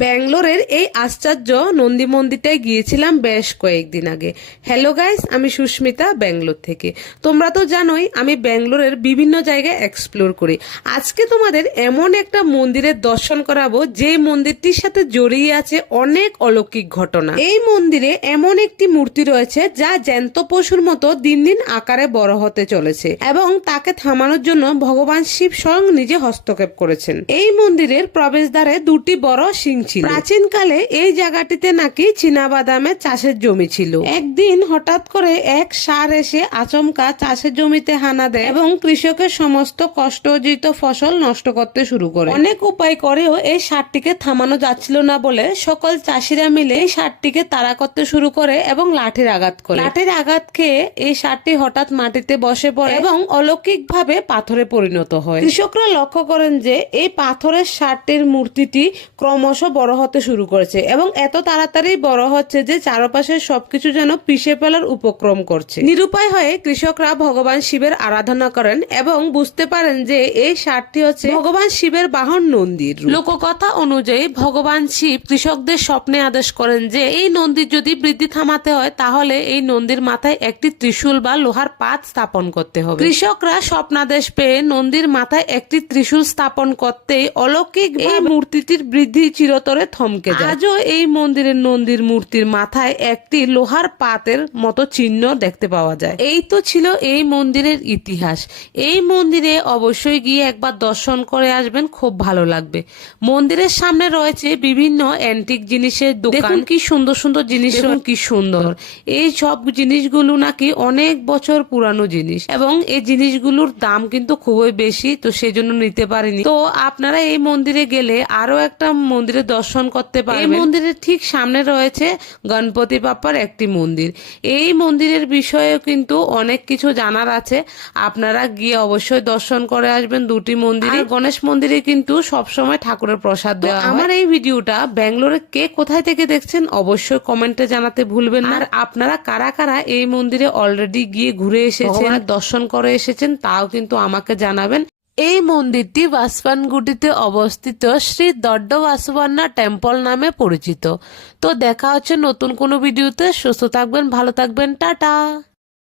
ব্যাঙ্গালোরের এই আশ্চর্য নন্দী মন্দিরটায় গিয়েছিলাম বেশ কয়েকদিন আগে। হ্যালো গাইস, আমি সুস্মিতা ব্যাঙ্গালোর থেকে। তোমরা তো জানোই আমি ব্যাঙ্গালোরের বিভিন্ন জায়গায় এক্সপ্লোর করি। আজকে তোমাদের এমন একটা মন্দিরের দর্শন করাবো যে মন্দিরটির সাথে জড়িয়ে আছে অনেক অলৌকিক ঘটনা। এই মন্দিরে এমন একটি মূর্তি রয়েছে যা জ্যান্ত পশুর মতো দিন দিন আকারে বড় হতে চলেছে এবং তাকে থামানোর জন্য ভগবান শিব স্বয়ং নিজে হস্তক্ষেপ করেছেন। এই মন্দিরের প্রবেশদ্বারে দুটি বড় সিং ছিল। প্রাচীনকালে এই জায়গাটিতে নাকি চীনাবাদামের চাষের জমি ছিল। একদিন হঠাৎ করে এক ষাঁড় এসে আচমকা চাষের জমিতে হানা দেয় এবং কৃষকের সমস্ত কষ্ট অর্জিত ফসল নষ্ট করতে শুরু করে। অনেক উপায় করেও এই ষাঁড়টিকে থামানো যাচ্ছিল না বলে সকল চাষিরা মিলে এই ষাঁড়টিকে তাড়া করতে শুরু করে এবং লাঠির আঘাত করে। লাঠির আঘাত খেয়ে এই ষাঁড়টি হঠাৎ মাটিতে বসে পড়ে এবং অলৌকিক ভাবে পাথরে পরিণত হয়। কৃষকরা লক্ষ্য করেন যে এই পাথরের ষাঁড়টির মূর্তিটি ক্রমশ বড় হতে শুরু করেছে এবং এত তাড়াতাড়ি বড় হচ্ছে যে চারপাশের সবকিছু যেন পিষে ফেলার উপক্রম করছে। নিরুপায় হয়ে কৃষকরা ভগবান শিবের আরাধনা করেন এবং বুঝতে পারেন যে এই ষাঁড়টি হচ্ছে ভগবান শিবের বাহন নন্দীর। লোককথা অনুযায়ী ভগবান শিব কৃষকদের স্বপ্নে আদেশ করেন যে এই নন্দীর যদি বৃদ্ধি থামাতে হয় তাহলে এই নন্দীর মাথায় একটি ত্রিশূল বা লোহার পাত স্থাপন করতে হবে। কৃষকরা স্বপ্নাদেশ পেয়ে নন্দীর মাথায় একটি ত্রিশূল স্থাপন করতেই অলৌকিক এই মূর্তিটির বৃদ্ধি চিরতরে থমকে যায়। আজও এই মন্দিরের নন্দীর মূর্তির মাথায় একটি লোহার পাতের মতো চিহ্ন দেখতে পাওয়া যায়। এই তো ছিল এই মন্দিরের ইতিহাস। এই মন্দিরে অবশ্যই গিয়ে একবার দর্শন করে আসবেন, খুব ভালো লাগবে। মন্দিরের সামনে রয়েছে বিভিন্ন অ্যান্টিক জিনিসের দোকান। দেখুন কি সুন্দর সুন্দর জিনিস, কি সুন্দর। এই সব জিনিসগুলো নাকি অনেক বছর পুরানো জিনিস এবং এই জিনিসগুলোর দাম কিন্তু খুবই বেশি, তো সেজন্য নিতে পারিনি। তো আপনারা এই মন্দিরে গেলে আরো একটা মন্দিরে দর্শন করতে পারবেন। এই মন্দিরের ঠিক সামনে রয়েছে গণপতি বাপ্পার একটি মন্দির। এই মন্দিরের বিষয়ে কিন্তু অনেক কিছু জানার আছে, আপনারা গিয়ে অবশ্যই দর্শন করে আসবেন দুটি মন্দিরে। গণেশ মন্দিরে কিন্তু সবসময় ঠাকুরের প্রসাদ দেওয়া হয়। আমার এই ভিডিওটা ব্যাঙ্গালোরে কে কোথায় থেকে দেখছেন অবশ্যই কমেন্টে জানাতে ভুলবেন না। আর আপনারা কারা কারা এই মন্দিরে অলরেডি গিয়ে ঘুরে এসেছেন, দর্শন করে এসেছেন তাও কিন্তু আমাকে জানাবেন। এই মন্দিরটি বাসবানগুডিতে অবস্থিত শ্রী দড্ড বাসবান্না টেম্পল নামে পরিচিত। তো দেখা হচ্ছে নতুন কোনো ভিডিওতে। সুস্থ থাকবেন, ভালো থাকবেন, টাটা।